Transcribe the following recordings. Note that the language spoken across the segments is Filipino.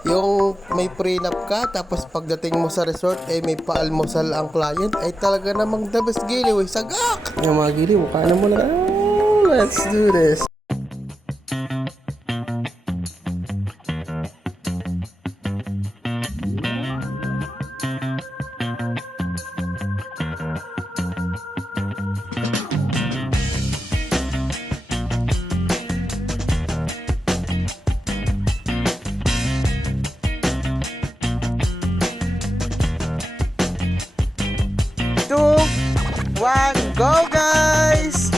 Yung may prenup ka, tapos pagdating mo sa resort, ay may paalmusal ang client, ay talaga namang the best giliw, sagak! Yung mga giliw, kanan mo na. Let's do this. Two, one, go guys!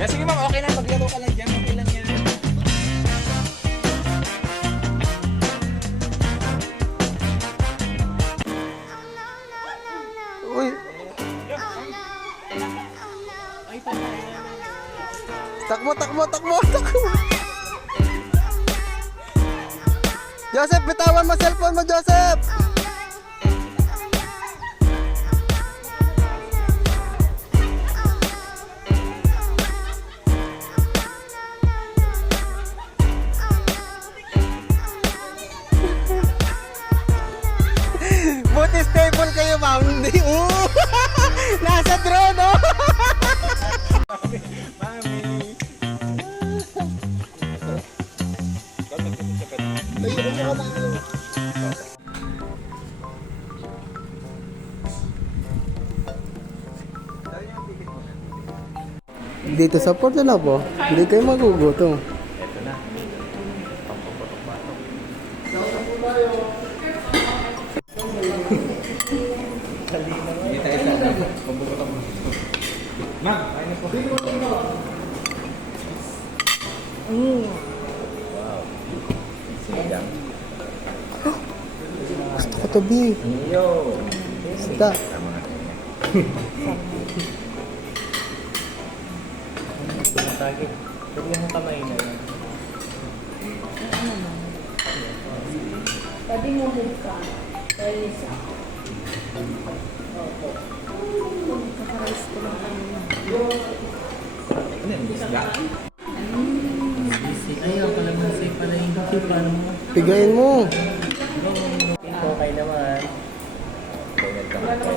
Yeah, sige ma'am, okay lang. Maglaro ka lang dyan. Okay lang yan. Uy! Takbo, takbo, takbo, takbo! Joseph, bitawan mo cellphone mo, Joseph! Buti stable kayo, ma'am. Hindi. Nasa drone, oh! Dito sa Port na po, hindi tayo magugutom. Ito na. Hindi tayo sa pagbubutok mo. Ma'am, kain na po. Wow. Sinigang. Gusto ko to, B. Yo. Sita. Tama nga. Tumatagit. Huwag mo kamay na yan. Pwede mo ka. Dahil isa. Opo. Kakarais ko lang kanina. Ano yung bisga? Ayaw ka lang sa pala yung paano mo. Pigayin mo. Okay naman. Kaya nagkamatay.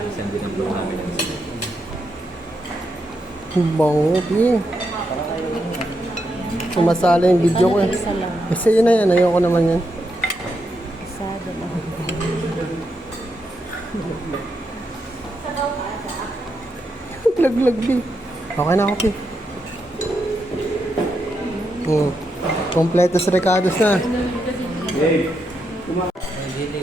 Isang din ang tulong namin ng isa. Bango, B. Sumasala yung video ko eh. Isa lang. Kasi yun na yan, ayoko naman yan. Isa, dalawa. Laglag, B. Okay na ako, B. Kompletos recados na. Ay, dili.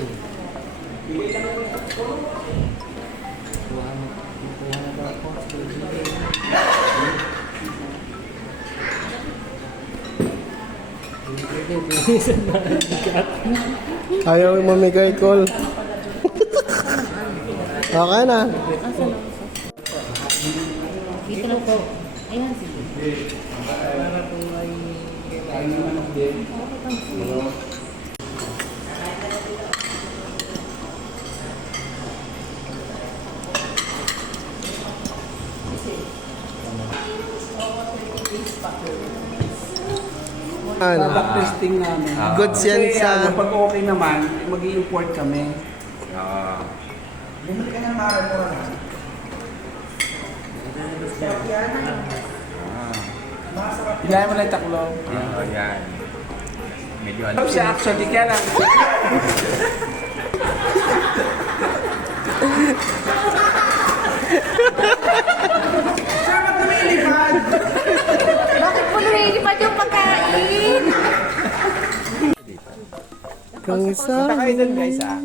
Ayaw yung mamigay call. Okay na. Dito lang po. Ayan, sige. Para po ay Ano? Testing namin. Good yan Kasi sa... pag okay naman, mag-i-import kami. Ah. Ilayan mo lang yung taklo. Oo, yan. Medyo ano. Tapos siya actually, kaya lang. Bakit po nililipad yung pagkain? Kang isa. Punta kayo dun guys ah.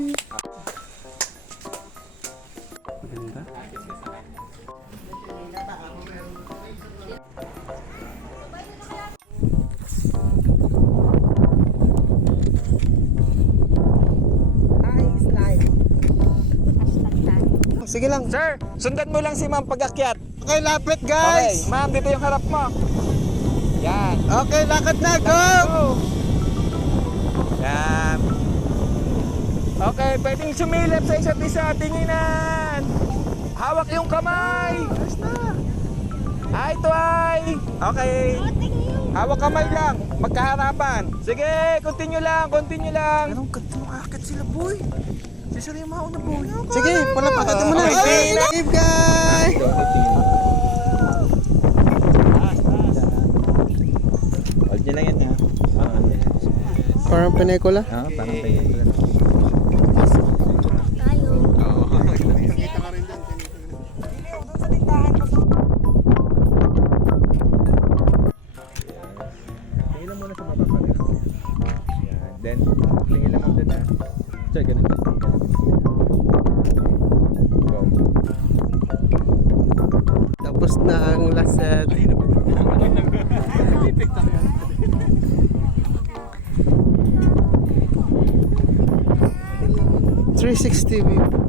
Sige lang. Sir, sundan mo lang si ma'am pag-akyat. Okay, lapit Okay, guys. ma'am, dito yung harap mo. Yan. Okay, lakad na. Go! Go! Yan. Okay, pwedeng sumilip sa isa't isa. Tinginan. Hawak yung kamay. Ayos na. Hi, Tuay! Okay. Hawak kamay lang. Magkaharapan. Sige, continue lang. Anong kanto makakit sila, boy? Sisira yung mauna, boy. Sige, palapakatan mo na. Okay, Ay, live guys! Hold nyo lang yan, ha? Parang pelikula. Oo, parang kayo. Tingin lang muna sa baba pa rin. Yan. Then, tingin lang mo dun, ha? Check, ganun. Go. Tapos na ang last set. 360 view.